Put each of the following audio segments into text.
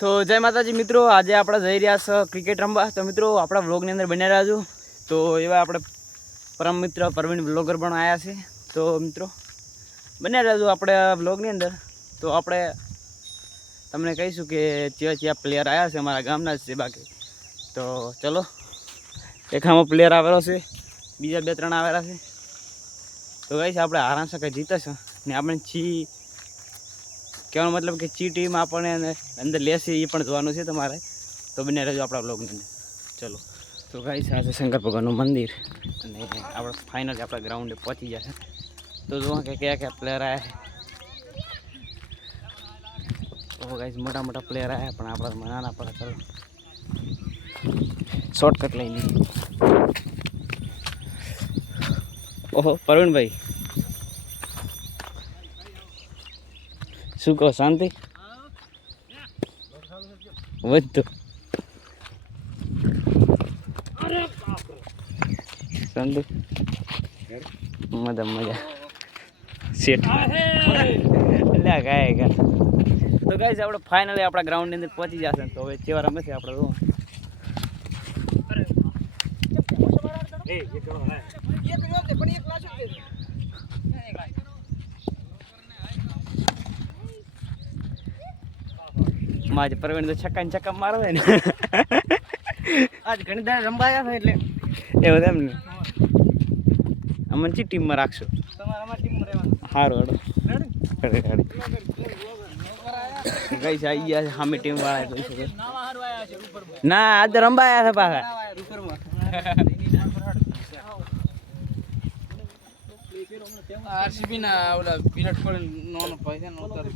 તો જય માતાજી મિત્રો, આજે આપણે જઈ રહ્યા છે ક્રિકેટ રમવા. તો મિત્રો આપણા વ્લોગની અંદર બન્યા રહેજો. તો એવા આપણે પરમ મિત્ર પરવીન વ્લોગર પણ આવ્યા છે. તો મિત્રો બન્યા રહેજો આપણે વ્લોગની અંદર. તો આપણે તમને કહીશું કે ત્યાં પ્લેયર આવ્યા છે, અમારા ગામના જ છે બાકી. તો ચલો, એકામાં પ્લેયર આવેલો છે, બીજા 2-3 આવેલા છે. તો કહીશ આપણે આરામથી કંઈ જીતે છે ને આપણે કહેવાનો મતલબ કે ચી ટીમ આપણને અંદર લેશે એ પણ જોવાનું છે તમારે. તો બને રહેજો આપણા બ્લોગની અંદર. ચલો, તો ગાઈસ આ છે શંકર ભગવાનનું મંદિર અને આપણે ફાઇનલી આપણા ગ્રાઉન્ડે પહોંચી જશે. તો જોવા કે કયા પ્લેયર આવ્યા છે. તો ગાઈસ મોટા મોટા પ્લેયર આવ્યા પણ આપણા નાના પડે. ચલો શોર્ટકટ લઈ લઈએ. ઓહો પરવીનભાઈ, શું કહો? શાંતિ વધુ શાંતિ મજા સેટ લ્યા ગાય ગા. તો ગાઈસ આપણે ફાઇનલી આપણા ગ્રાઉન્ડની અંદર પહોંચી જશે. તો હવે કેવા રમે છે આપણે જો. માજ પરવીન તો છક્કા મારવે ને આજ ઘણી દાડ રંબાયા છે એટલે એવું એમ ને. અમને ચી ટીમમાં રાખશો? તમારે અમારી ટીમમાં રહેવાનું. સારું હેડો રેડી. ગઈ છે આવી ગયા છે સામે ટીમ વાળા. ના આજે રંબાયા છે પાછા. આરસીબી ના ઓલા વિરાટ કોહલી નાનો ભાઈ છે ને ઉતાર.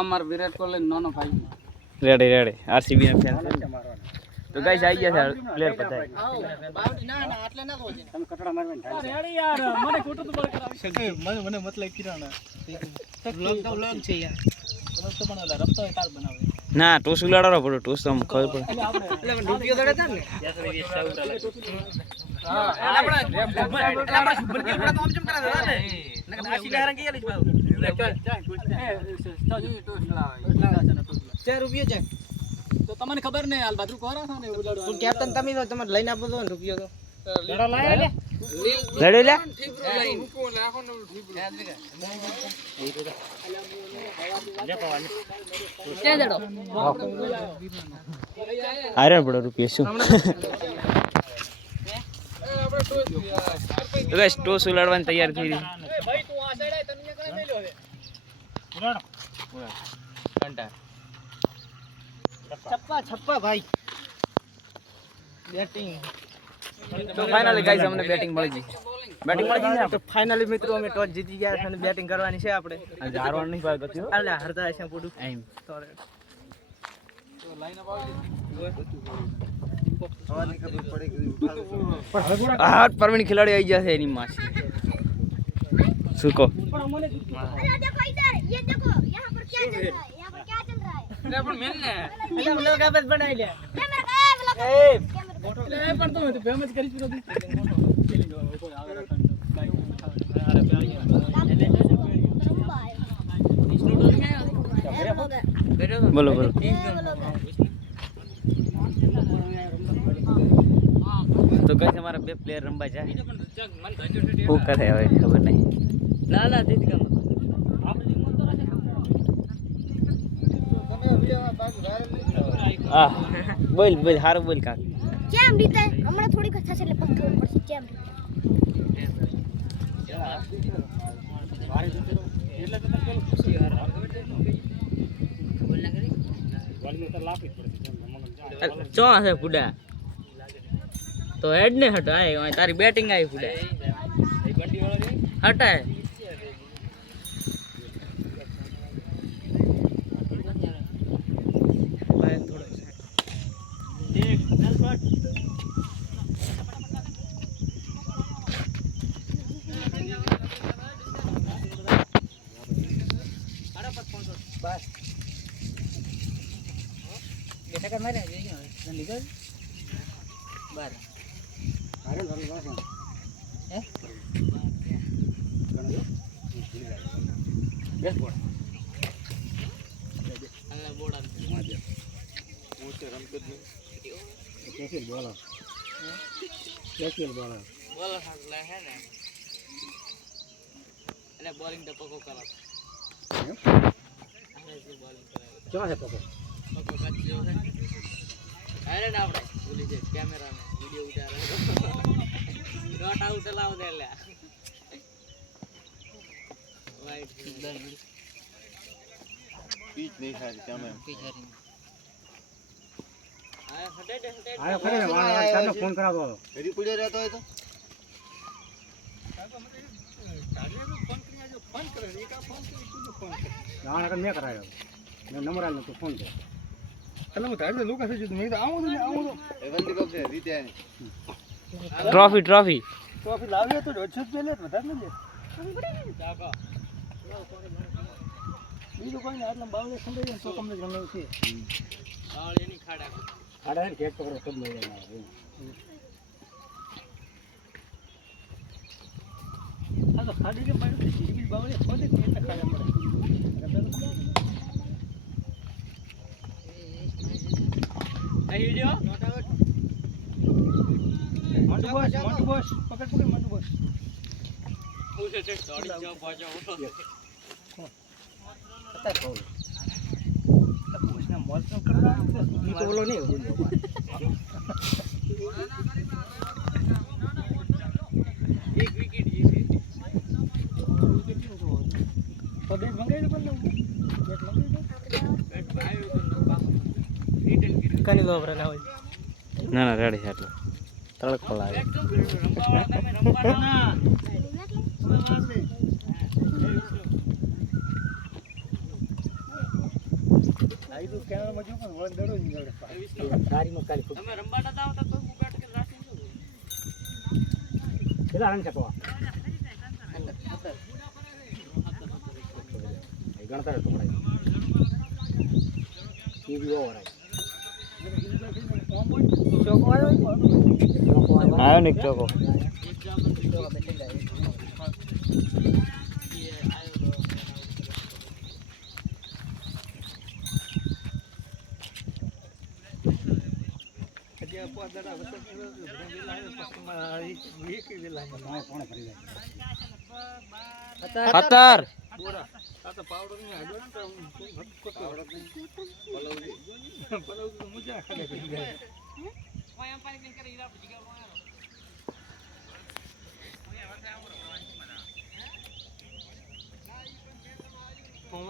અમાર વિરાટ કોહલી નાનો ભાઈ. રેડી આરસીબી ના ફેન છે. તો ગાઈસ આવી ગયા છે પ્લેયર બધા. ના આટલે ના તો તમે કટડા મારવા રેડી યાર. મને ખોટું તો બળ કરાવી. મને મતલબ કિરાના વ્લોગ તો વ્લોગ છે યાર. વ્લોગ તો પણ ઓલા રમતો હોય તાર બનાવે. ના ટોસ ઉલાડો પડે. ટોસ તો ખબર પડે. એટલે રૂપિયો દડે તાર ને. હા આપણે સુપર કે આપડા તો આમ ચમ કરા દે ને. નકર આશી લહેરા કે લીજ બાવ. ₹4 છે. તો તમને ખબર ને હાલ બાજુ કોરા છે ને ઉલાડવા. તું કેપ્ટન તમે તો તમારે લઈને આપો તો રૂપિયો તો. લડા લાયા લે. લડે લે. રૂપો નાખો ને ઠીક. ક્યાં દડો? આરે બડો રૂપિયો શું. તો ગાઈસ ટોસ ઉલાડવાની તૈયાર થઈ રહી. ભાઈ તું આ સાઈડ આય તને કઈ મેલ્યો છે. ઉલાડ. ઘંટા. છપ્પા ભાઈ. બેટિંગ. તો ફાઇનલી ગાઈસ અમને બેટિંગ મળી ગઈ. બેટિંગ મળી ગઈ ને. તો ફાઇનલી મિત્રો અમે ટોસ જીતી ગયા છે અને બેટિંગ કરવાની છે આપણે. આજે હારવાનું નહીં પાડતો છું. એટલે હારતા છે પૂડું એમ તો લાઈન અપ આ પરવીન ખિલાડી આવી ગયા છે એની માસી. શું કહો? देखो इधर, ये देखो यहाँ पर क्या चल रहा है, यहाँ पर क्या चल रहा है। એટલે પણ મેન ને ये વ્લોગ આપે બનાવી લે. कैमरा એ પણ તો ફેમસ કરી દીધો હતી. બોલો. તો કઈ અમારા 2 પ્લેયર રમવા જાય. શું કરે હવે ખબર નહીં. લાલા દીદી કામ બોલ હારું બોલ કાક. કેમ રીતે હમણાં થોડી કથા છે એટલે પગ ખબર પડશે કેમ ચો છે ફુડા તો હેડ ને હટાય. તારી બેટિંગ આવી ફુડા હટાય. બેટા કર મારે લીધો 12 હે બેસ બોલ બોલો હાલે હે ને એટલે બોલિંગ તો પકો કરો બોલિંગ કરાવે ક્યાં છે પકો પકો કાચ્યો છે અરે ના આપણે ભૂલી જાય કેમેરા ને વિડિયો ઉતારે ડોટ આઉટ લાવ દે લે વાઈટ પીચ નહીં સારી તમે પીચ હારી આ હટે આયો ખરે ને વાળા ફોન કરાવો એરી પડ્યો રહેતો હોય તો ના મેં કરાયો મેં નંબર આલ્યો તો ફોન કર ટ્રોફી ટ્રોફી બીજું કોઈ ને આટલા બાવળે સંભાળી તો તમને ગમે છે એની ખાડા ખાડા ને કેક પકડો સબ લઈ જાય આ તો ખાડી કે પાડ્યું છે બીજી બાવળે ખોદે કે એટલે ખાડા પડે આ વિડિયો મંડુ બોસ પકડ મંડુ બોસ પૂછે છે દોડી જાવ પાછો બોસના મોલ તો કરવા ઈ તો બોલો નહીં એક વિકેટ જીતી તો બેટ મંગાઈ પણ બેટ મંગાઈ બેટ આવ્યો તો પાછો રિટર્ન કર્યું કની ગોબરા ના હોય ના ના રેડી છે એટલે તડકો લાગે બેટ તો રમવાવાળા તમે રમવાના આઈ તો કેમેરા માં જો પણ વળ દડો જ નીકળે સારી માં કાલી તમે રમવાના દાવ તો હું બેટ કે રાખી છું કેટલા રન છે તો એ ગણતર તો પડાય ઈ બી ઓવર ચોકો આવ્યો ને એક ચોકો એક જવાબ ખતર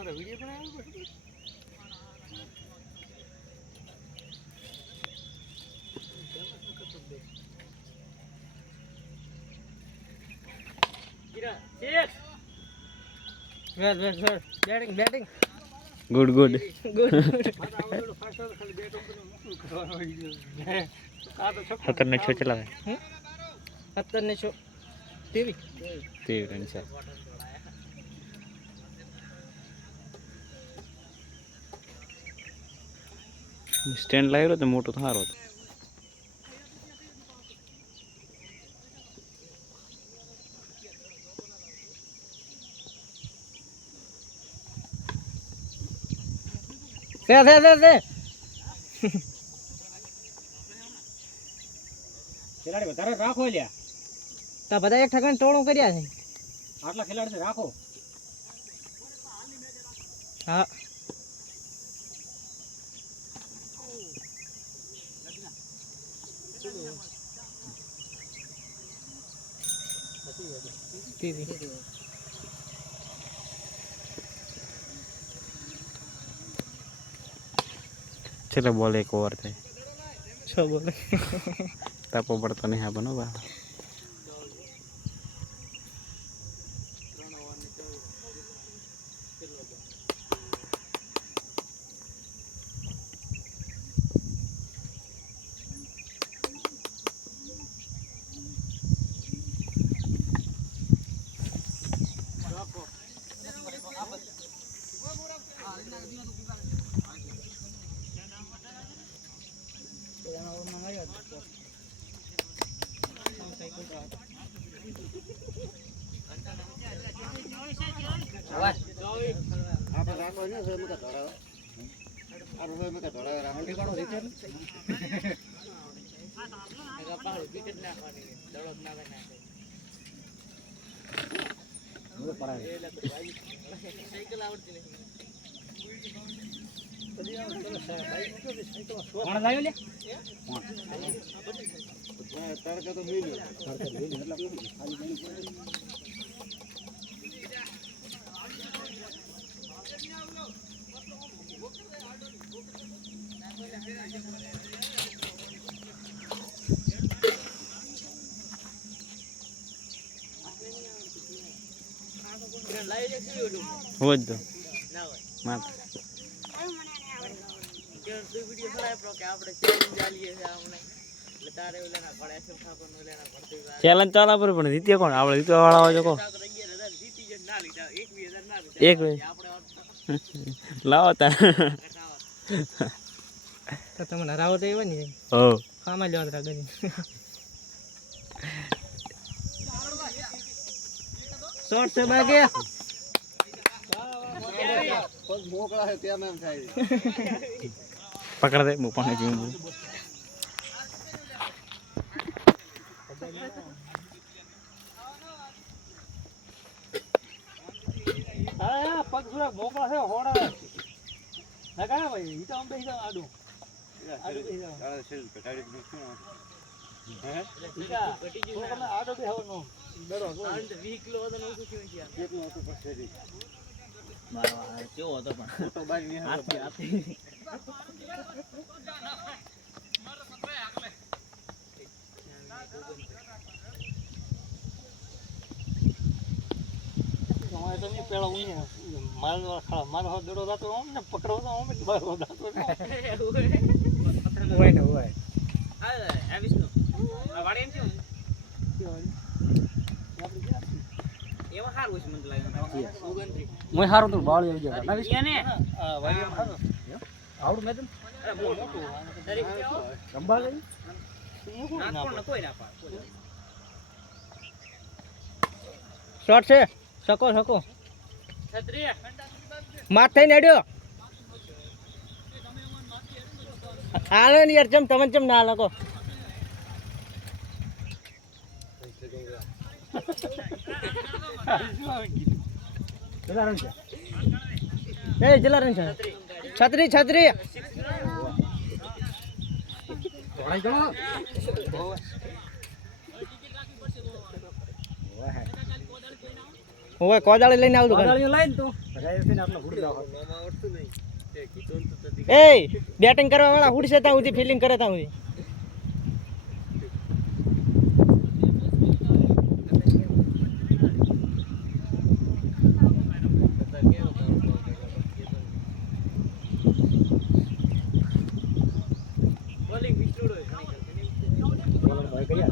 વિડીયો બનાવ્યો બેટિંગ ગુડ ગુડ ખતર ને છો ચલાવે 17 ને 6 તેવી રન છે સ્ટેન્ડ લાવ્યો તો મોટો થારો હતો દે ખેલાડી વધારે રાખો લ્યા તા બધા એક ઠકાણ ટોળું કર્યા છે આટલા ખેલાડી રાખો હા ચલો બોલ એક ઓવર થાય 6 બોલ તાપો પડતો નહીં આ બનો બા કોણ લાવ્યો લે હોય તો માર ચેલેન્જ ચાલા પર પણ જીત્યો કોણ આપણે જીતવા વાળા હોય કો એક લાવો તા તો તમને હરાવો તો એવા ને હો કામાં લેવા હતા ગણી શોર્ટ છે બાકી પકડ દે હું પાણી જીવું હા પગ સુરા મોકળા છે હોડા લગા ભાઈ ઈ તો આમ બેસી જાવ આડું આડું બેસી જાવ આડો બેહવાનો ડરો 20 કિલો વજન ઓછું થયું છે કેટલું હતું પછી મારો કેવો હતો પણ ફોટો બારી આપી તમારે તો નહીં પેલા હું મારો ખાવા મારો હાથ દડો દાતો આમ ને પકડો તો આમ જ મારો દાતો હોય ને હોય આ વિષ્ણુ આ વાડી એમ છે એવા હારું છે મને લાગે મોય હારું તો બાળી આવી ગયા ના ઈને આ વાડી ખાધો આવડું મેં અરે બહુ મોટું તારીખ રંબા લઈ ના કોણ કોઈ ના પા શોર્ટ છે સકો સકો છત્રી માથે નડ્યો હાલો ને યાર તમે ચમ ના લકો જલારણ છે એ જલારણ છે છત્રી છત્રી ધોળાઈ ગયો ઓય કોદાળી લઈને આવતું ઘરે. વાદળિયો લઈને તું રાય છે ને આટલો ગુડ દાવ એ બેટિંગ કરવા વાળા ઉડશે ત્યાં સુધી ફિલ્ડિંગ કરે ત્યાં સુધી ભાઈ કયા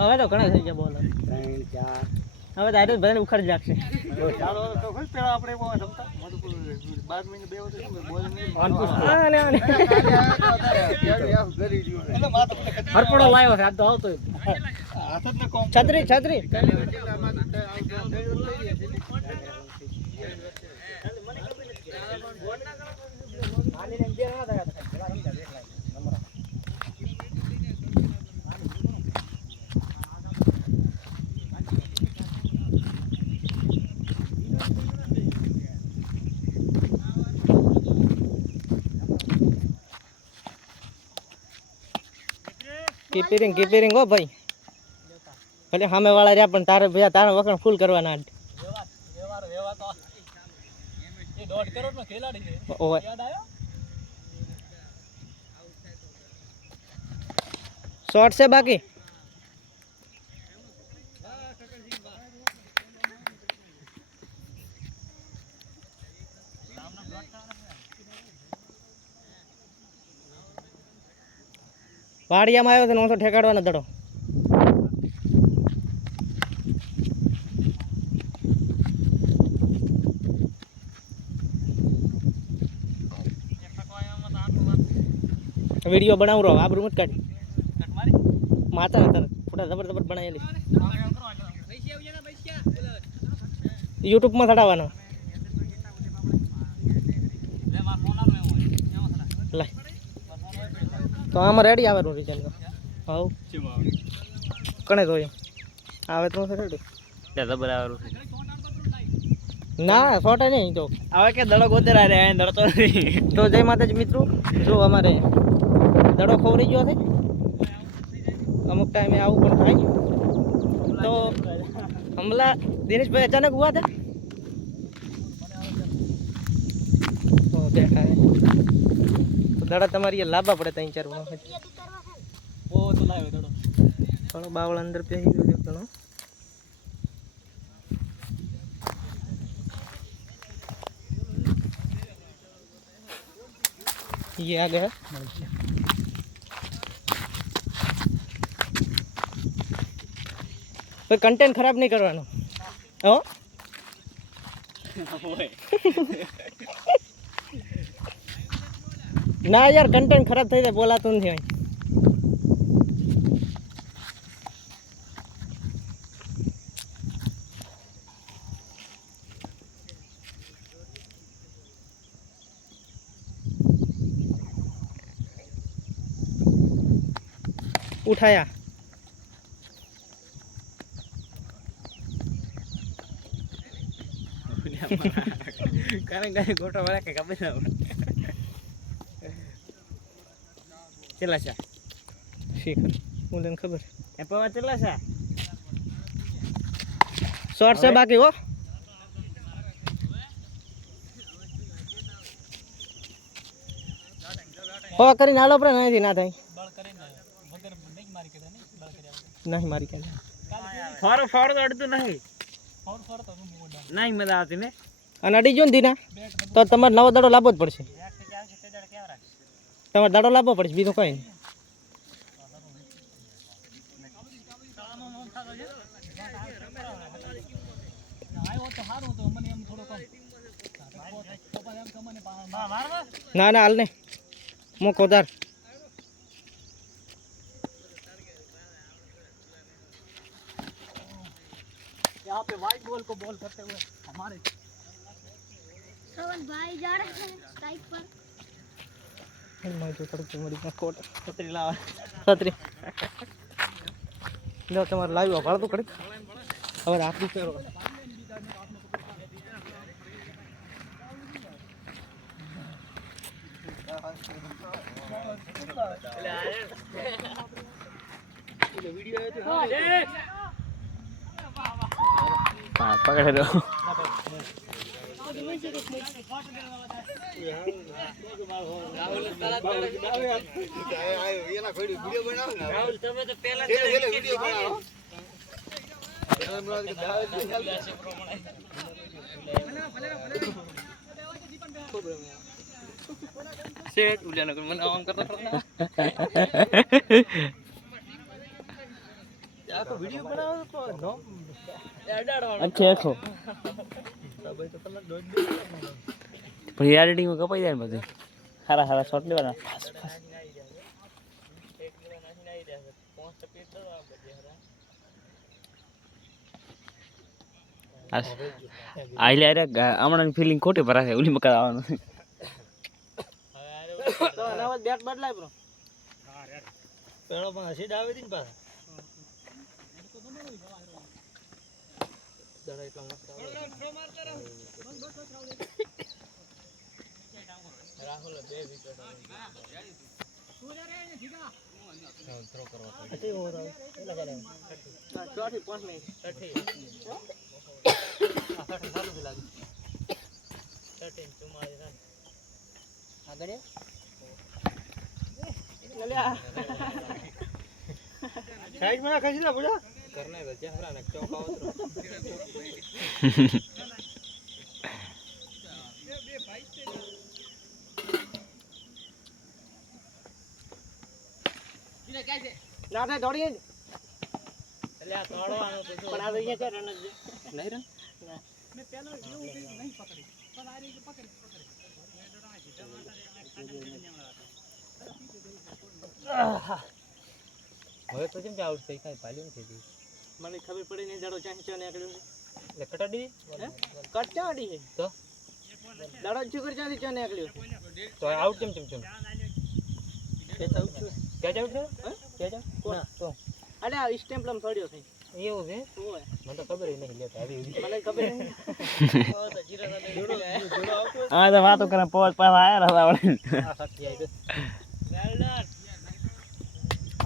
હવે તો ઘણા થઈ ગયા બોલર 3 4 હવે તો આયરો બધાને ઉખાડી નાખશે ચાલો તો ખુશ પેલા આપણે બહુ રમતા 12 મહિને બે વર્ષ બોલિંગ આ લે આ લે. હરપડો લાવ્યો છે આ તો આવતો હાથ જ ને કોમ છત્રી છત્રી કીપરિંગ હો ભાઈ ભલે સામે વાળા રહ્યા પણ તારે ભૈયા તારા વખણ ફૂલ કરવાના ઓય શોર્ટ છે બાકી વાડિયામાં આવ્યો તો નહોતો ઠેકાડવાનો દડો વિડીયો બનાવું રહો આબરૂ મત કાઢી માતા ને તરત ફોટા જબરદસ્ત બનાવેલી યુટ્યુબમાં ચડાવવાનો લાય તો આમાં રેડી આવવાનું રિઝલ્ટ હાઉ કણે તો એમ આવે તો રેડી બરાબર ના ફોટો નહીં તો હવે કે દડો ગોતેરા રે દડતો નહીં. તો જય માતાજી મિત્રો, જો અમારે દડો ખોવરી ગયો છે. અમુક ટાઈમે આવું પણ થાય. તો હમલા દિનેશભાઈ અચાનક હુआ था ઓ બેઠા હે તો દડા તમારી એ લાવવા પડે 3-4 વાર ઓ તો લાવ્યો દડો ઘણો બાવળ અંદર પહેરી ગયો છે ઘણો. ये आ गया कोई कंटेंट खराब नहीं करवानो हो ना यार कंटेंट खराब થઈ જાય બોલાતું નથી અહીં. उठाया કારણ કે ગોટો વાળા કે ખબર ના પડે. ચલા છે શીખર मुझे खबर એ પવા ચલા છે शॉर्ट से बाकी हो हो કરીને હાલો પર નથી ના થાય બળ કરીને વગર નહીં મારી કે નહીં બળ કર્યા નહીં મારી કે ફોર ફોર તો અડતું નહીં ફોર ફોર તો હું મોડા નહીં મજા આવતી ને. અને અડી જો ને દીના તો તમારે નવો દાડો લાવવો જ પડશે. એક કે આવે તે દડ કેવા રાખે તમારે દાડો લાવવો પડશે બીજું કંઈ નહીં. આવ્યો તો સારું તો મને એમ થોડો કમ પપ્પા એમ કમને મારવા ના ના હાલ ને મૂકો તાર यहाँ पे व्हाइट बॉल को बॉल करते हुए हमारे श्रवण भाई जा रहे हैं स्ट्राइक पर. એમાં જો તડકો મળી ગયો કોટ છત્રી લાવ છત્રી લો તમારે લાવ્યો ભાડું તો કરી હવે રાખી કરો હા પકડે દો. શેઠ ઉલ્યા નકર મને આમ કરતા કરતા આ તો વિડિયો બનાવો તો નો અચ્છા એકો પછી એડિટિંગ માં કપાઈ જાય ને બધું. સારા સારા શોટ લેવાના. આઈલે અરે હમણાં ફિલિંગ ખોટી ભરાશે ઓલી મકા આવવાનું. તો નવો બેટ બદલાય બ્રો પેલો પણ હસી ડાવે દીન પાછા દડા એટલા મસ્ત રાહુલ બે વિકેટ થ્રો કરવા અતિ ઓવર કેટલા ચાલે 4 થી 5 મિનિટ 30 આ 30 ચાલુ થી લાગે 30 44 રન આગળ લ્યા સાઈડ માં ખસી જા બુડા કરને તો ચહેરા ને ચોકા ઉતરો ના ના દોડીએ એટલે આ દોડવાનો તો પણ આ અહીંયા છે રન જ નહીં રન મેં પહેલો જેવું નહીં પકડી પણ આ રીતે પકડી હવે તો કેમ કે આઉટ થઈ કાઈ પાલ્યું નથી મને ખબર પડી નહીં દાડો ચાંચ ચાને આકડ્યું એટલે કટાડી કટાડી તો દાડો છોકર ચાંદી ચાને આકડ્યું તો આઉટ કેમ ક્યાં જાવ છો ક્યાં જાવ કોણ તો અરે આ સ્ટેમ્પ લમ થોડ્યો થઈ એવું છે ઓય મને તો ખબર નહીં લેતા આવી મને ખબર નહીં તો જીરા સાથે જોડો આવતો હા તો વાતો કરે પોત પાછા આયા રહ્યા વળી આ સાથી આવી દે વેલ્ડર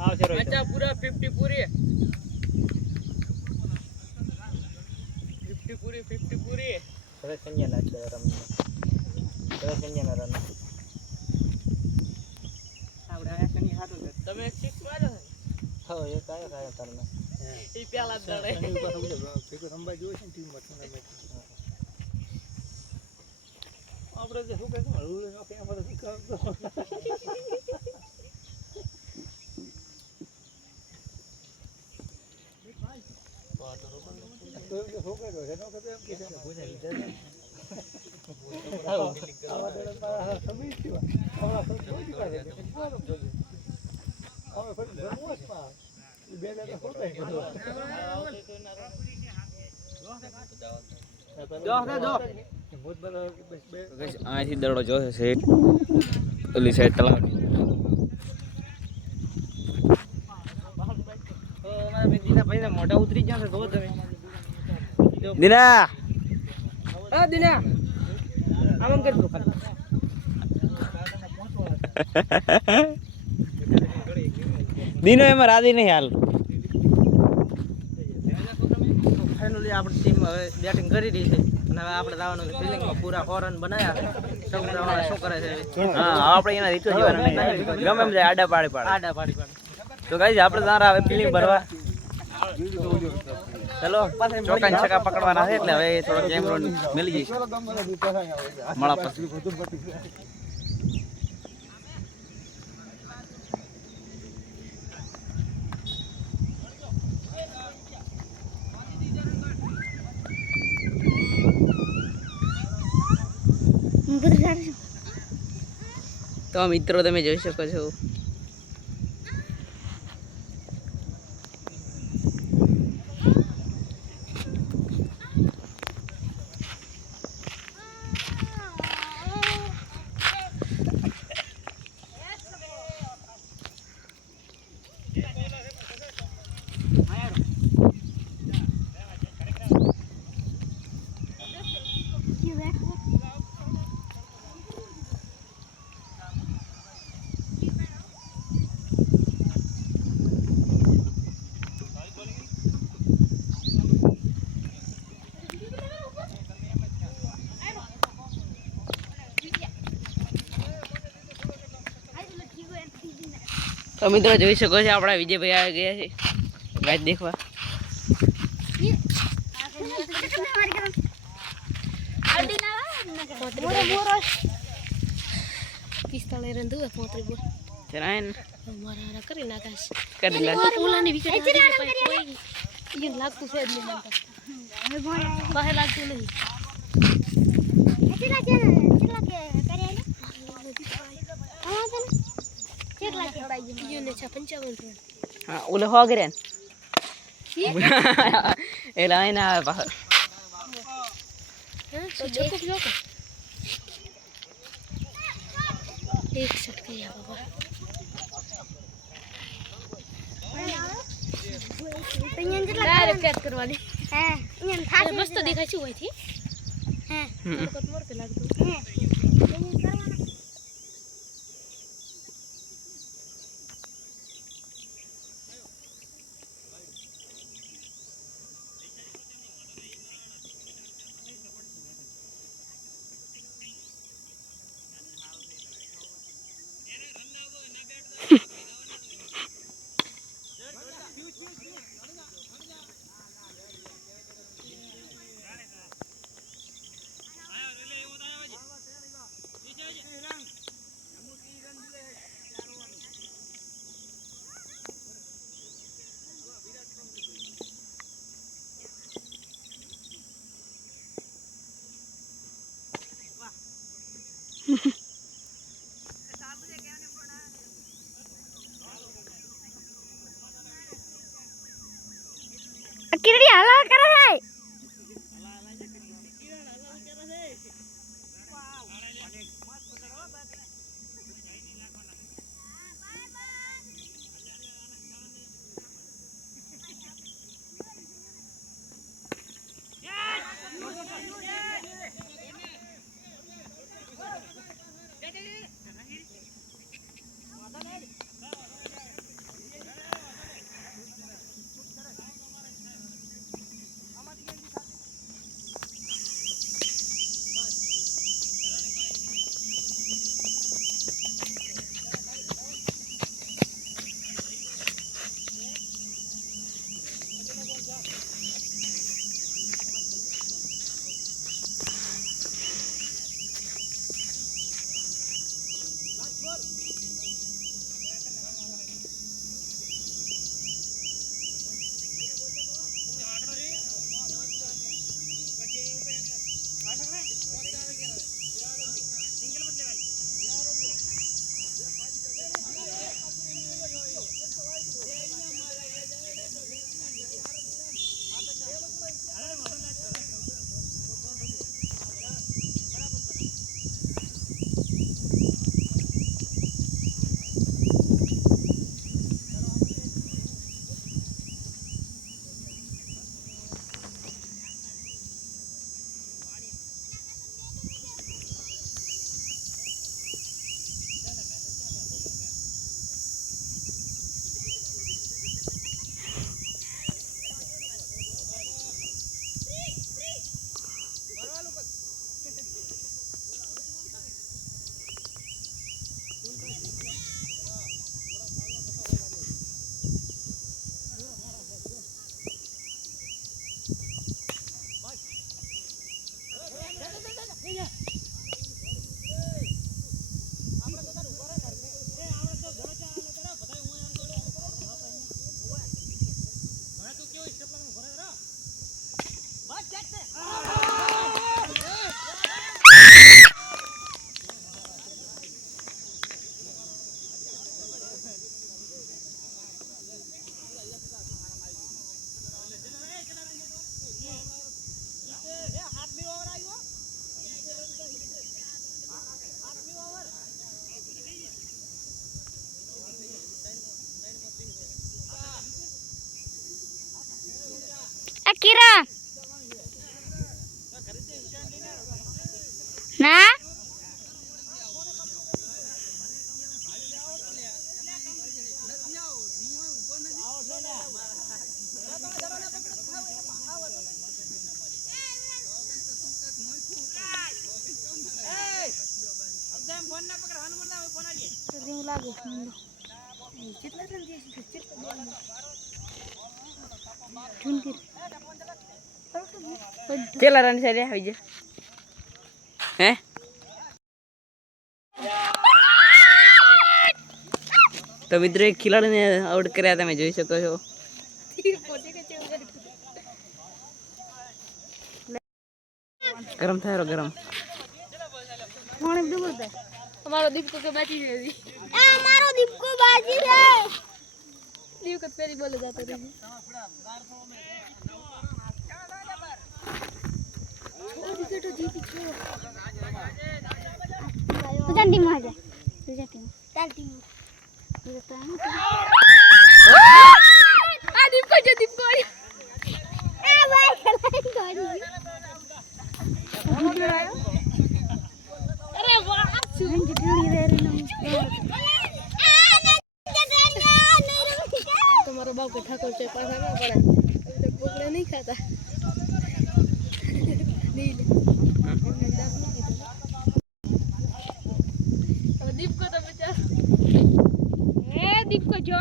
આવશે રોય અચ્છા પૂરા 50 પૂરી 50 પૂરી હવે સંજ્ઞા લાગે રમી હવે સંજ્ઞા રન આપણે આ કની હાટો તમે 6 મારો હો એ કાય તરને ઈ પેલા જ દડે રંબા જોઈ છે ટીમ માં ટુર્નામેન્ટ આપણે જે શું કહે છે હળવું નોકે અમારે શીખવતો અહીંથી દડો જોશે શેઠ ઓલી સાઈડ તળાવ દીના ભાઈ મોટા ઉતરી જશે તો તમે દિના હા દીના આમ કરી દો દિનો એમાં રાજી નહીં હાલ ફાઇનલી આપણી ટીમ હવે બેટિંગ કરી રહી છે અને હવે આપણે દાવાનું ફિલિંગમાં પૂરા ફોરન બનાવ્યા સમુદ્રવાળા શું કરે છે હા આપણે એના રીતો જીવવાના નહીં ગમે એમ જાય આડા પાડી પાડે આડા પાડી તો ગાઈસ આપણે તારા હવે ફિલિંગ ભરવા ચલો ચોકા છકા પકડવાના છે એટલે હવે થોડો કેમેરો મેલી જઈશ મળા પછી તો મિત્રો તમે જોઈ શકો છો તો મિત્રો જોઈ શકો છો આપણા વિજયભાઈ આવી ગયા છે મેચ દેખવા પિસ્તાળે રંધુ પોતરી બોલ ચરાયન મારા કરી નાખાશ કરી લે ઓલાની વિકેટ કોઈ ઈ લાગતું છે જ નહીં બહાર લાગતું નહીં કેટલા કે કરે કેટલા કેવડાઈ ગયું ને 55 રન હા ઓલે હો કરે એલા એને આવે બહાર તો જોકો જોકો એક શોટ કર્યા બાબા ડાયરેક્ટ કેચ કરવાની હે ઇન્જન થાશે મસ્ત દેખાય છે ઓયથી હે કટ મોર કે લાગતું હે ઇન્જન કરવાનું કિરા ના લાગે કેટલા રન છે રે આવી જાય હે તો મિત્રો એક ખેલાડીને આઉટ કર્યા તમે જોઈ શકો છો ગરમ થાય ગરમ અમારો દીપકો કે બાજી છે અમારો દીપકો બાજી છે દીપકો પેલી બોલે જાતો રહે तुझ्या टीम मध्ये तुझ्या टीम त्या टीम आ दीपको जो दीपको ए भाई गाड़ी अरे वाह सुन कितनी रे तुम्हारा बाप का ठाकुर से पासा ना पड़ा तो पोकड़ा नहीं खाता नहीं दीपको तो बचा ए दीपको जो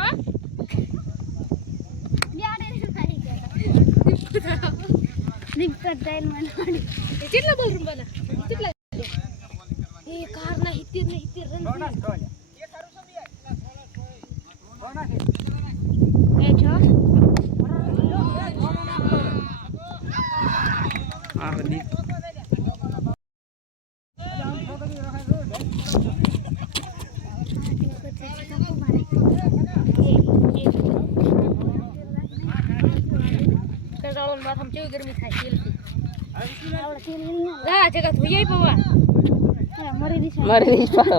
यार ऐसे नहीं क्या दीपको टाइल मनाडी कितना बोल रहा बना कितना ए कार ना हितिर रन ए जो આ બધી हम जो गर्मी खाई तेल ला जगह धोई पवा મારે નહીં પાડો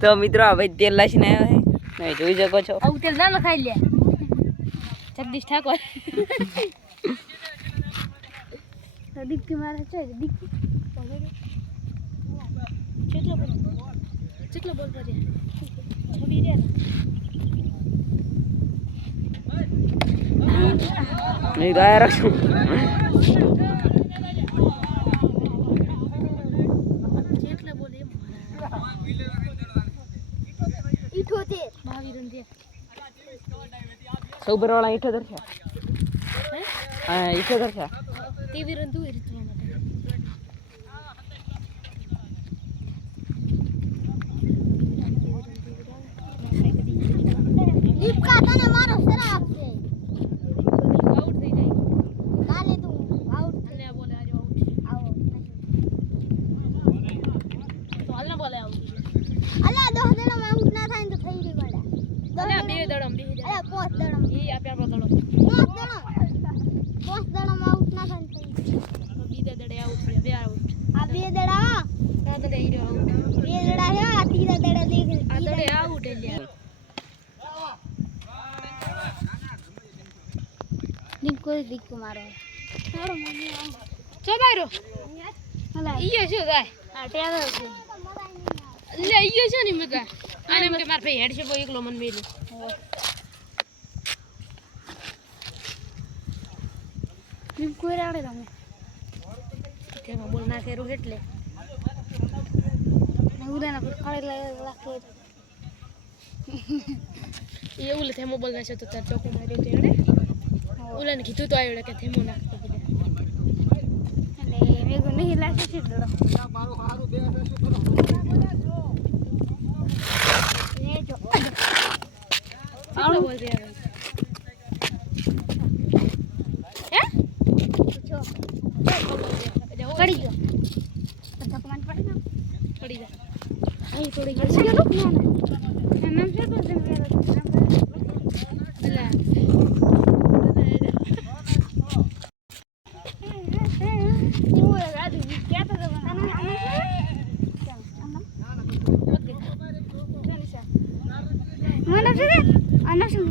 તો મિત્રો આ ભાઈ તેલ લાવીને આવ્યો છે તમે જોઈ શકો છો આવું તેલ ના ખાઈ લે જગદીશ ઠાકોર દીપકી મારે છે દીપકી કેટલો બોલ પડે છોડી દે નહીં તો આયા રાખશું કેટલા બોલે ઈઠોતેર 22 રન દે સૌબર વાળા 78 છે હા 78 છે 23 રન દૂર રીતવા માટે દીપકા તને મારો શરાબ છે આઉટ થઈ જાય કાલે તું આઉટ લે બોલે આજો આઉટ તો હાલ ના બોલે આઉટ અલા 10 દડમ આઉટ ના થાય તો થઈ ગઈ ગોડા અલા 2 દડમ 2 દડમ અલા 5 દડમ ઈ આપે આપણો દડમ 5 દડમ આઉટ ના થાય તો બીજા દડે આઉટ છે બે આઉટ આ બે દડા આ દડે ઈ આઉટ બે દડા હે આ ત્રીજા દડે દેખ આ દડે આઉટ લે દીપકો મારો મારો મમ્મી આમ ચો બાયરો અલા ઈયો શું થાય આ ટેરો છે લે ઈયો છે ને મગા આને કે માર ભાઈ હેડ છે બો એકલો મન મેલી દીપકો રાડે તમે તેમાં બોલ નાખે રો એટલે ઉડાના પર ખાડે લાખો એવું લે તેમાં બોલ નાખ્યો તો તાર ચોકો માર્યો તો એણે ઓલાને કીધું તો આવ્યો કે થેમો નાખતો એટલે મેગો નહીં લાગે છે દડો મારું હારું બે એ જો આવું બોલ દે હે જો પડી ગયો બધા કમાન પડી જા અહીં થોડી ગયો છે ના નામ છે તો અલા mana sih anak sih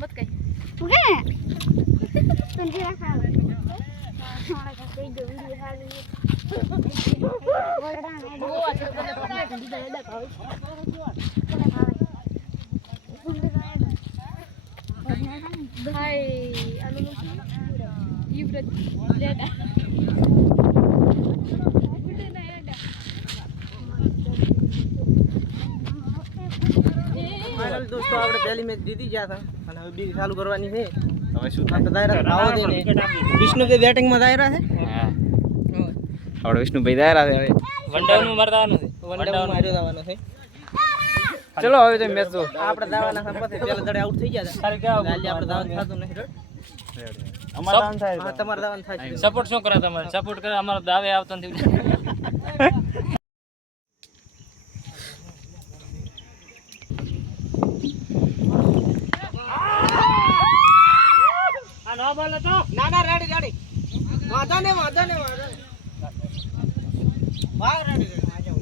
mut kai bukan tunjuk final દોસ્તો આપણે પહેલી મેચ જીતી ગયા હતા અને હવે બીજી ચાલુ કરવાની છે. હવે શું આ તો દાયરા આવો દે ને વિષ્ણુભાઈ બેટિંગમાં દાયરા છે. હા આપણે વિષ્ણુભાઈ દાયરા છે હવે વનડાઉનનું મરદાવાનું છે. વનડાઉનમાં હાર્યો જવાનો છે. ચલો હવે તો મેચ તો આપણે દાવાના સંપત્તિ પેલા દડે આઉટ થઈ ગયા હતા. તારે કેવા હાલી આપણે દાવાનું થતું નહીં. અમારા દાન થાય હા તમારે દાવાનું થાય છે. સપોર્ટ શું કરે તમારે? સપોર્ટ કરે અમારો દાવે આવતો નથી. આ નો બોલ તો ના ના રેડી રેડી વાંધો ને વાંધો ને વાંધો ને વાહ રેડી રેડી આ જાવ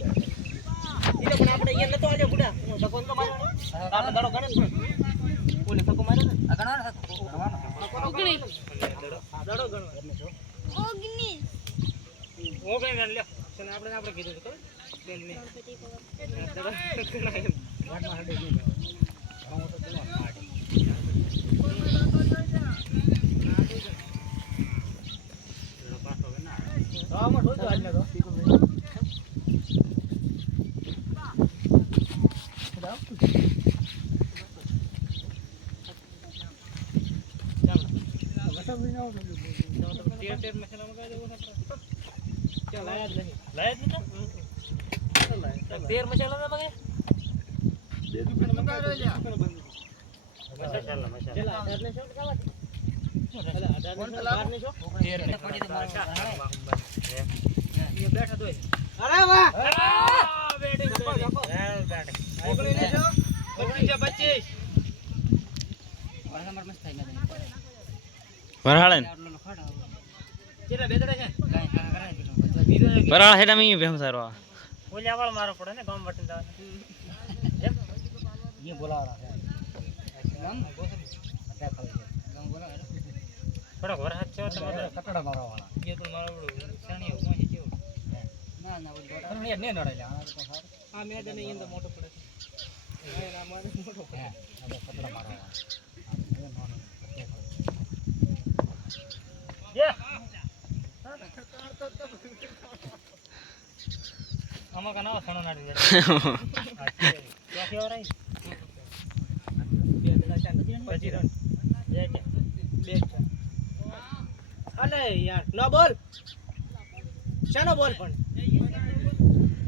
ઈ તો પણ આપણે અહીંયા નતો આજે બુડા સકોન તો માર્યો આપણે દડો ગણે છે ઓલે સકો માર્યો ને આ ગણવાનો સકો ઓગણી દડો ગણવાનો ઓગણી ઓગણે ને લ્યો તને આપણે કીધું તો બેન ને દડો ગણાય વાટમાં હડે ગયો આમાં ઢોલ તો આજનો તો અરે વાહ વરાળે વરાળ હેડા મી ભેમ સારો ઓલ્યા વાળ મારો પડે ને ગામ વટન જવાનું એમ ये बोलावरा है થોડા ઘર હાથ છે તમારે કટડા મારવા વાળા એ તો મારો સણી મોહી કેવું ના ના ઓલ ને નડે લે આ મેડ ને અંદર મોટો પડે એ ના મારે મોટો પડે આ કટડા મારવા ये આમાં કા નાવ સણો નાડી દે ક્યાં રહી બે દડા ચાલ પછી રન બે કે બે અલે યાર નો બોલ શાનો બોલ પણ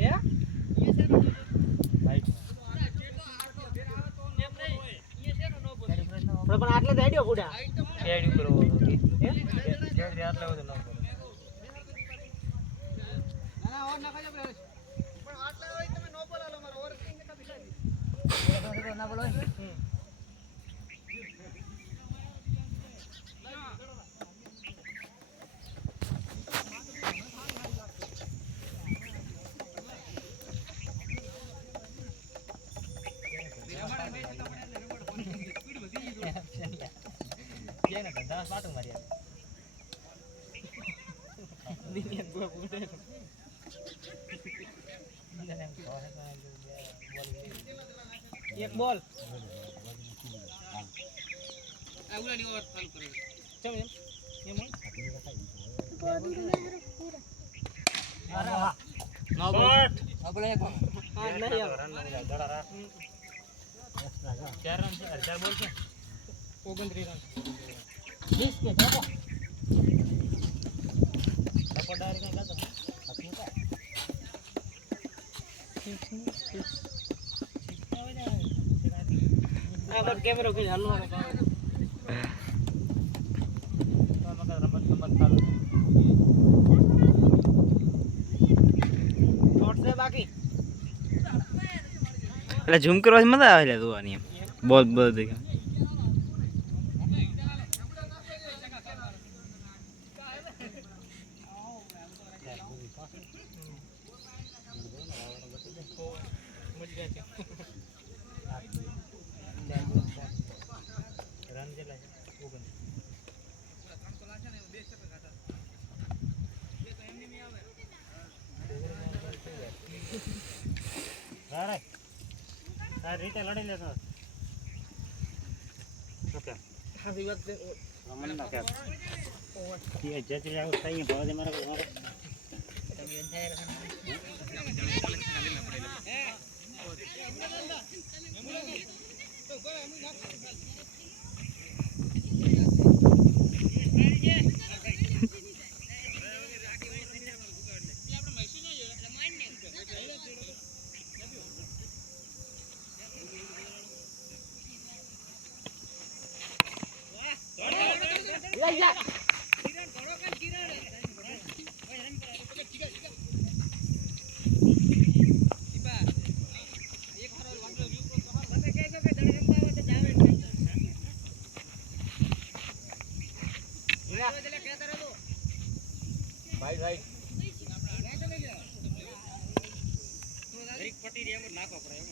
હે રાઈટ પણ આટલે જ આડ્યો બુડા કેડી કરો હે કેડી આટલે બધું ન કરો ના ઓર નાખજો પણ આટલે હોય તમે નો બોલ આલો મારો ઓર કિંગ ને કભી ના બોલો જેને ગંધા પાટું માર્યા દિનિયા બુઆ બુડે એક બોલ આગળની ઓવર ચાલુ કરે ચમ એમ અરે વાહ નો બોલ આપણે એક હા નહીં આવે રન દડા રાખ ચાર રન છે ચાર બોલ છે 29 રન 20 કે ચાલો સપોર્ટ ડાયરેક્ટ કઈ ગાતો આ બટ કેમેરો કે હાલવાનો કામ રમત ચાલુ શોર્ટ છે બાકી એટલે ઝૂમ કરવાથી મજા આવે લે જોવાની એમ બોલ બોલ દેખ રન કેટલા છે 29 આ રીતે લડી લેતો ઓકે હા વિવાદ રમણ ના કે એ જે જે આવું થઈ ગયું ભાવે મારા ભાઈ ભાઈ એક પટ્ટી રે એમ નાખો પડે એમ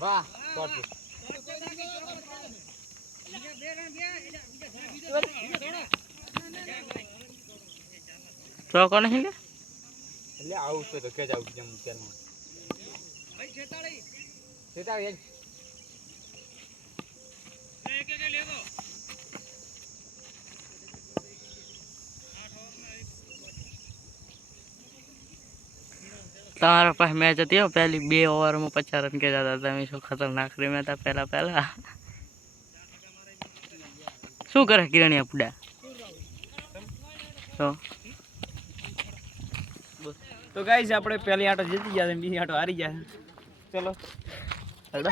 વાહ તો કોણ હે એટલે આવું છે તો કે જાવ જેમ તેલમાં ભાઈ 46 તમારા પાસે મેચ હતી પહેલી 2 ઓવરમાં 50 રન કર્યા હતા તમે શું ખતરનાક રમ્યા હતા પહેલા શું કરે કિરણિયા પુડા તો ગાઈસ આપણે પહેલી આટો જીતી ગયા બીજી આટો હારી ગયા. ચલો હેડો.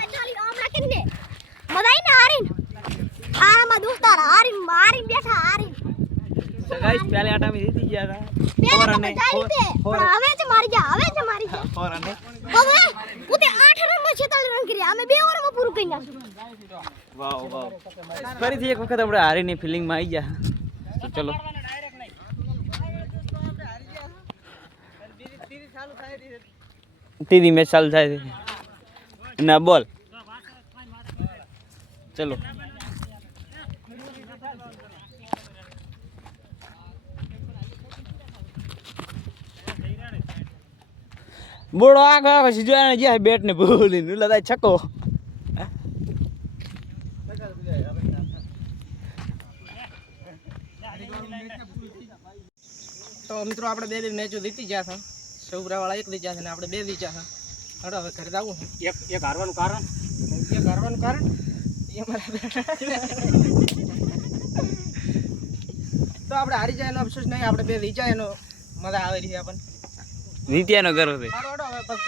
તો ગાઈસ પહેલી આટામાં જીતી ગયા હતા. ફોર અને વાવ વાવ ફરીથી એક વખત આપણે હારીની ફિલિંગમાં આવી ગયા. તો ચલો ત્રીજી મેચ ચાલુ થાય છે ના બોલ ચલો બોડો આખો આખો સીધો જ્યાં બેટ ને ભૂલીને લડાય છક્કો. તો મિત્રો આપણે 2 મેચો જીતી ગયા છે. સૌરા વાળા 1 જીત્યા છે ને આપણે 2 જીત્યા છે. હડો હવે ઘરે જાવું છે. એક હારવાનું કારણ એ હારવાનું કારણ એ મારા તો આપણે હારી જાય એનો અફસોસ નહીં, આપણે 2 જીત્યા એનો મજા આવે રહી આપણને. નીતિયાનો ગર્વ છે. હાલો હડો હવે બસ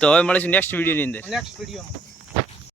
તો હવે મળીશું નેક્સ્ટ વિડીયોની અંદર. નેક્સ્ટ વિડીયોમાં.